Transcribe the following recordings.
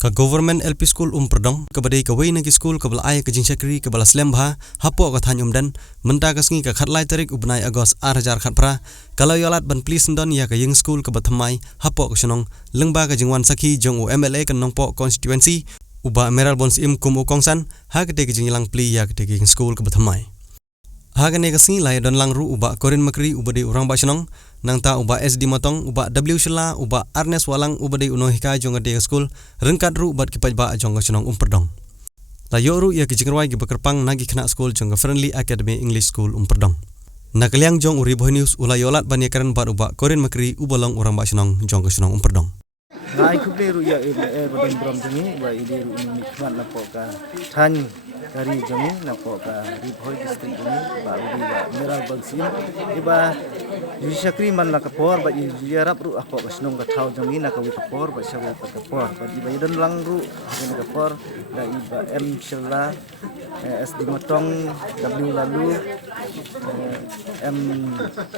Ka government LP school perdong kabadai ka wei nagi school kabala ay ka jingsakri kabala slembha hapo ka thanyum dan menta ka sngi ka khatlai tarik ubnai agos 8000 khatpra kalau yolat ban please don ya ka ying school ka bathamai hapo ka sunong lengba ka jingwan sakhi jong MLA kan nongpo constituency uba emerald bons im kum ukongsan ha ka te ka jinglang pli ya ka te ying school ka bathamai ha ka ne ka sngi lai don lang ru uba korin makri uba de urang ba sunong nang ta uba SD motong uba W Shela uba Arnes walang uba de unohika jong ade school rengkat ru ubat kipaj ba jong sunong perdong la yo ru ya kijingwai gi bakerpang nagi khna school jong friendly academy English school perdong nakaliang jong uri boy news ulayolat banyakaran bar uba korin makri ubolong urang ba sunong jong sunong perdong ngai khuble ru ya badon brom jemi ba ide ru ni khmat na po ka than dari jemi na po ka ri boy district jemi ba udi ba meral bagsim iba Yusakri man la kapor ba yarap ru ako kasnong ka thau jami na ka kapor ba sabu ka kapor ba iba idan lang ru ni kapor da iba M Shela SD motong W lalu M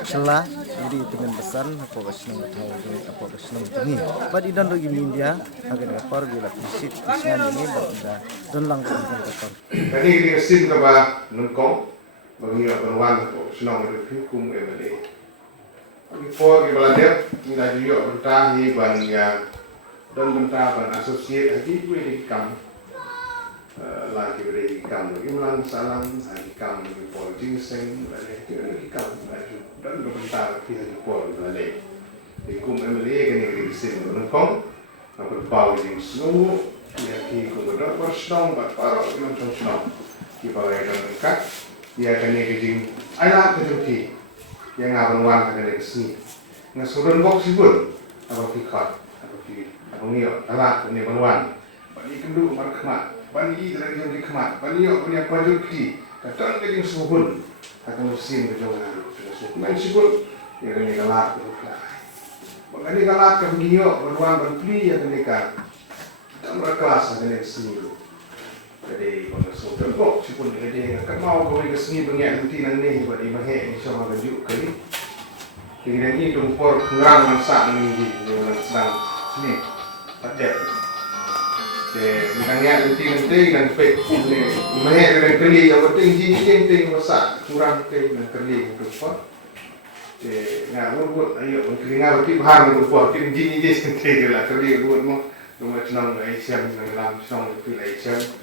Shela jadi itu men besar ako kasnong ka thau jami ako kasnong jami ba idan ru gimi India agen kapor bila visit isyan ni ba da don lang ru ka kapor kani ni sin ka ba nungkong bagi orang ko senang hukum MLA before kita belajar kita juga bertahi banyak dan bertahan asosiat lagi beri kam lagi beri kam lagi melang salam lagi kam before ginseng lagi kam lagi dan bertahan kita before belajar hukum MLA kini kita sini menengkong berbau ginseng ya kita kuda bersong berparok dengan bersong kita belajar dekat dia kini kita ayat terjadi yang awan akan dikasih. Nggak surun box sibuk, apa fikar, apa ngiok, alat punya awan. Bani kendu markmat, bani lagi yang dikmat, bani ngiok punya pajuki, kata lagi suhun, akan musim kejongan, suhun main sibuk, yang ini alat beruklah. Bani alat kan ngiok, awan berpli yang dekat, tak berkelas akan dikasih. Jadi kalau sudah box sibuk, jadi kan mau kau dikasih banyak nanti nanti bagi mahek ni sama tunjuk kali. Kira ini tumpur ngerang masak ni dengan sedang ni ada. Jadi misalnya nanti dengan pek ni mahek dengan keli yang penting jadi masak kurang dengan keli tumpur. Jadi ngawur ayo mengkeringat tapi bahan tumpur jadi sendiri lah keli buat mo rumah senang Aisyah dalam senang itu Aisyah.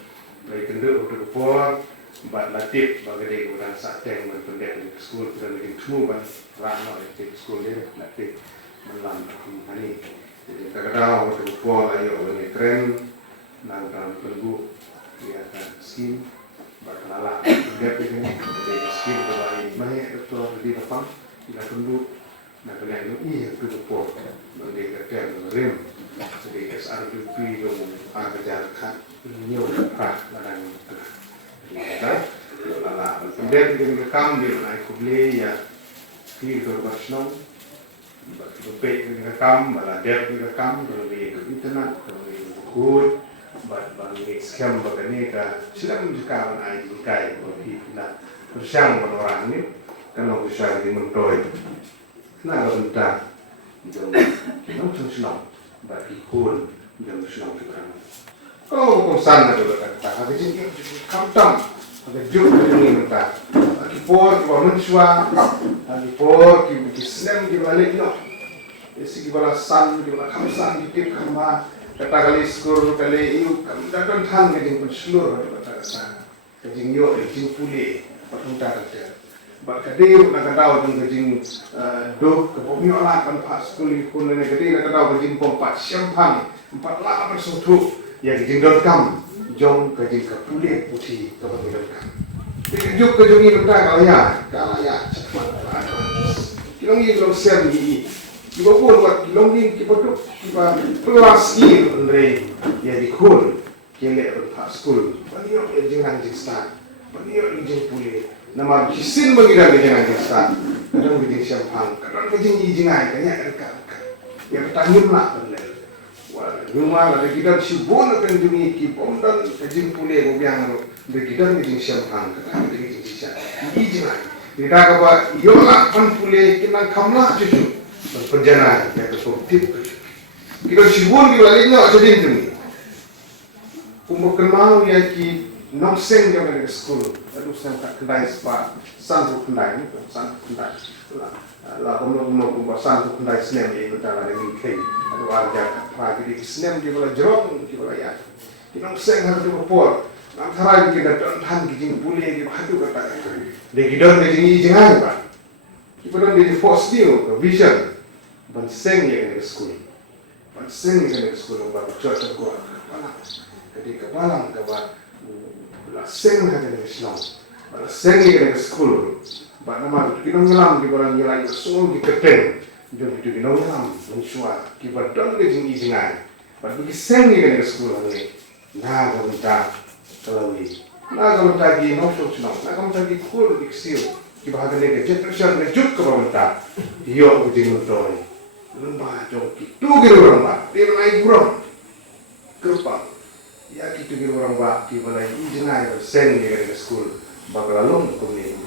Dari kenduk untuk tumpur. Bat latif bagi orang sateng menpendek di sekolah dan di semua ban ramai di sekolah dia latif melam hari jadi kadang-kadang waktu pol ayo ini keren nangkang pelgu dia akan skim berkelala dia pilih jadi skim kembali banyak betul di depan tidak perlu nak kena ini itu pol bagi kerja rem jadi SRBP yang akan kan new prah dan kita lala kemudian kita rekam di mana kubli ya di berbasnom berbek kita rekam malah dia kita rekam dari internet dari buku bagi scam begini kan sedang juga mana kai bagi kita bersang orang ini kalau bisa dimentoy nah bentar jom kita senang bagi kun jom senang juga. Kalau pesan ada kata, ada jenis kampung, ada juga ini kata. Lagi por, kita mencua, lagi por, kita senang kita balik no. Isi kita balasan, kita kamsan, kita kamba. Kata kali skor, kali iu, kita kan than kita pun seluruh kata. Kajing yo, kajing pulih, patuntar kita. Bakadeu nak tahu tentang kajing doh, kebumi olah kan pas kulit kulit negeri nak tahu kajing pompat siampang, 4 lama bersuatu. Yang jenggot jong kajing kapule putih kapan jenggot juk kajungi benda kalaya cepat kilong ini kilong sem ini kita pun buat kilong ini kita tuh kita kelas ini andre ya dikul kelek bertak school banyak yang jangan jengstad banyak yang jeng pule nama kisin mengira jangan jengstad kadang kajing siampang kadang kajing jengai kanya dekat ya bertanggung lah benar rumah ada kita sibuk nak kunjungi kipom dan kajing pulih mobiang ada kita ni jeng siang kita ni jeng siang ini jenai kita kapa yola pan pulih kita kamlah cucu berpenjana kita produktif kita sibuk kita lainnya aja jeng Kumbukan ya ki nongseng yang dari school, aduh saya tak kendai sepa, santu kendai ni, santu kendai, lah kumbu santu kendai senem ini betul ada ni kei, aduh arja pagi di senem di bola jerong di bola ya, ki nongseng harus dipupur, antara kita dan kijing boleh di hadu kata, deki don kijing jangan pak, kita don di force new vision, banseng yang dari school, banseng yang dari school, baru cuaca kuat, mana? Jadi kebalang kebat seng hanya dengan senang, seng dengan school, bahkan nama kita nyelam di barang nyelam semua di keteng, jadi kita nyelam mensuat, kita dong dengan izingan, bahkan seng dengan school ni, nah kemudian kalau ni, nah kemudian di nafsu senang, nah kemudian di kul iksir, kita bahkan lagi generation mejuk kemudian, iyo ujung utoi, lembah jongki, tu kira orang bah, dia naik burung, kerupang. Ya kita kira orang buat kita mulai izinai sen di kerja school bakal lalu kemudian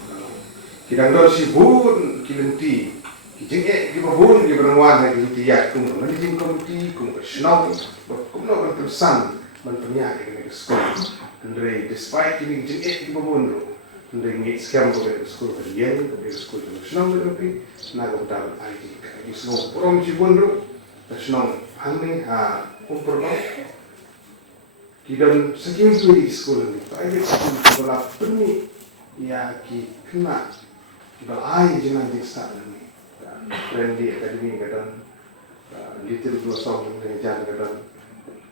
kita dah sibuk kilenti kita berbun di beranwan lagi kita ya kumpulan di komiti kumpulan senang kumpulan berpesan berpenyak di kerja school dan despite ini kita berbun dan ini scam kerja school kerjaan kerja school senang tapi nak kita ID kerja senang orang sibuk tu senang hanya kumpulan kita sekian tu di sekolah ni, private school sekolah penuh ya ki kena kita air jangan di sekolah ni, friendly academy kadang little blossom dengan jangan kadang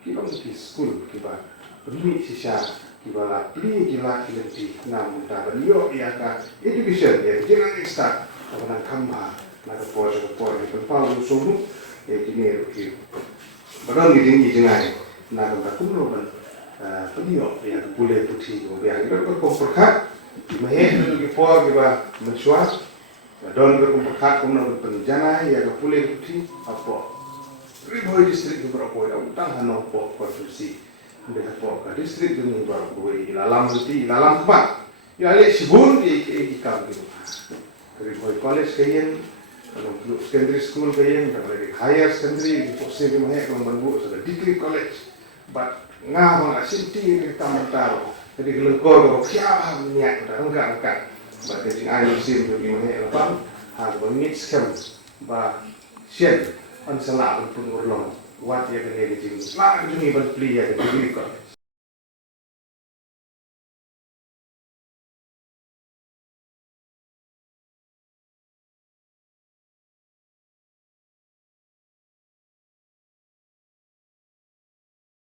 kita di school kita penuh sisa kita lah pilih kita di nam kita beliau ya ka education ya jangan di sekolah kita nak kambah nak pos kita pau semua ya kini barang ini jangan nak kita kumpulan beliau yang boleh putih, yang kita berkomporkat, mahir lagi for kita mensuat, don berkomporkat kemudian berpenjana, yang boleh putih apa? Ribuan distrik itu berapa? Yang utang hanya apa konsumsi, mereka apa? Distrik ini berapa? Ilalam nanti, ilalam kemat, ilalam sibun di ikam gitu. Ribuan college kayen, kalau secondary school kayen, kalau di higher secondary di posisi mahir kalau berbuat sudah degree college, but ngah mengasinti di taman taruh, jadi kelengkor kalau siapa niat dah enggak, berarti jika ayam sim tu di mana lepas, harus mengit scam, bah sian, ansalah pun urlong, wat ya kena dijing, mak juni berpeli ya jadi kau.